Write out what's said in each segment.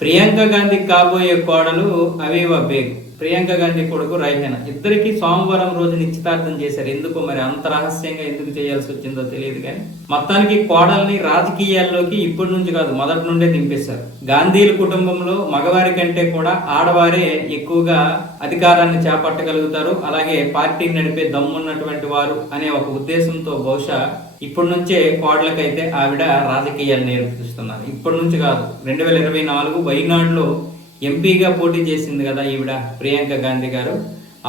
ప్రియాంక గాంధీ కాబోయే కోడలు అవీవా బేగ్, ప్రియాంక గాంధీ కొడుకు రైహానా ఇద్దరికి సోమవారం రోజు నిశ్చితార్థం చేశారు. ఎందుకు మరి అంత రహస్యంగా ఎందుకు చేయాల్సి వచ్చిందో తెలియదు కానీ మొత్తానికి కోడల్ని రాజకీయాల్లోకి ఇప్పటి నుంచి కాదు మొదటి నుండే దింపేశారు. గాంధీల కుటుంబంలో మగవారి కంటే కూడా ఆడవారే ఎక్కువగా అధికారాన్ని చేపట్టగలుగుతారు, అలాగే పార్టీని నడిపే దమ్మున్నటువంటి వారు అనే ఒక ఉద్దేశంతో బహుశా ఇప్పటి నుంచే కోడలకైతే ఆవిడ రాజకీయాలు నేర్పిస్తున్నారు. ఇప్పటి నుంచి కాదు, 2024 వైనాడులో ఎంపీగా పోటీ చేసింది కదా ఈవిడ ప్రియాంక గాంధీ గారు.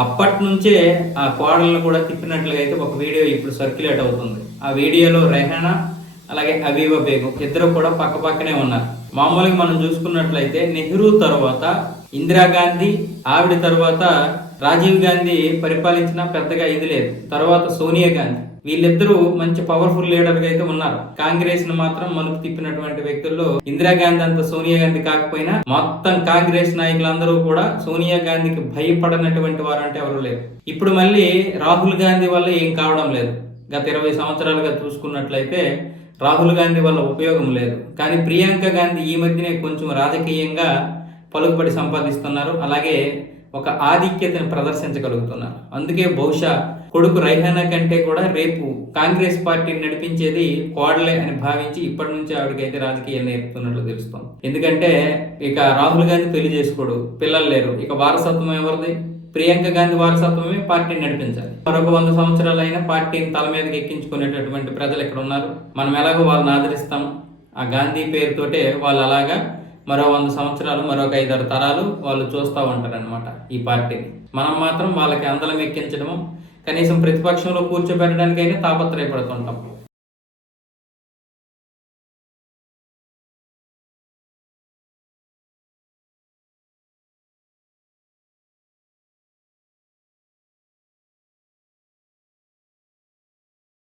అప్పటి నుంచే ఆ కోడలను కూడా తిప్పినట్లుగా అయితే ఒక వీడియో ఇప్పుడు సర్క్యులేట్ అవుతుంది. ఆ వీడియోలో రెహానా అలాగే అవీవా బేగం ఇద్దరు కూడా పక్క పక్కనే ఉన్నారు. మామూలుగా మనం చూసుకున్నట్లయితే నెహ్రూ తర్వాత ఇందిరాగాంధీ, ఆవిడ తర్వాత రాజీవ్ గాంధీ పరిపాలించిన పెద్దగా ఇది లేదు. తర్వాత సోనియా గాంధీ, వీళ్ళిద్దరూ మంచి పవర్ఫుల్ లీడర్ గా అయితే ఉన్నారు. కాంగ్రెస్ ను మాత్రం మలుపు తిప్పినటువంటి వ్యక్తుల్లో ఇందిరాగాంధీ అంత సోనియా గాంధీ కాకపోయినా మొత్తం కాంగ్రెస్ నాయకులందరూ కూడా సోనియా గాంధీకి భయపడనటువంటి వారు అంటే ఎవరు లేరు. ఇప్పుడు మళ్ళీ రాహుల్ గాంధీ వల్ల ఏం కావడం లేదు. గత 20 సంవత్సరాలుగా చూసుకున్నట్లయితే రాహుల్ గాంధీ వల్ల ఉపయోగం లేదు. కానీ ప్రియాంక గాంధీ ఈ మధ్యనే కొంచెం రాజకీయంగా పలుకుబడి సంపాదిస్తున్నారు, అలాగే ఒక ఆధిక్యతను ప్రదర్శించగలుగుతున్నారు. అందుకే బహుశా కొడుకు రైహానా కంటే కూడా రేపు కాంగ్రెస్ పార్టీని నడిపించేది కోడలే అని భావించి ఇప్పటి నుంచి ఆవిడకైతే రాజకీయాలు నేర్పుతున్నట్లు తెలుస్తుంది. ఎందుకంటే ఇక రాహుల్ గాంధీ పెళ్లి చేసుకోడు, పిల్లలు లేరు, ఇక వారసత్వం ఎవరిది? ప్రియాంక గాంధీ వారసత్వమే పార్టీని నడిపించాలి. మరొక 100 సంవత్సరాలు అయినా పార్టీని తల మీదకి ఎక్కించుకునేటటువంటి ప్రజలు ఇక్కడ ఉన్నారు. మనం ఎలాగో వాళ్ళని ఆదరిస్తాం, ఆ గాంధీ పేరుతోటే వాళ్ళు అలాగా మరో 100 సంవత్సరాలు, మరొక 5-6 తరాలు వాళ్ళు చూస్తూ ఉంటారనమాట ఈ పార్టీని. మనం మాత్రం వాళ్ళకి అందలం ఎక్కించడము, కనీసం ప్రతిపక్షంలో కూర్చోబెట్టడానికైనా తాపత్రయపడుతుంటాం.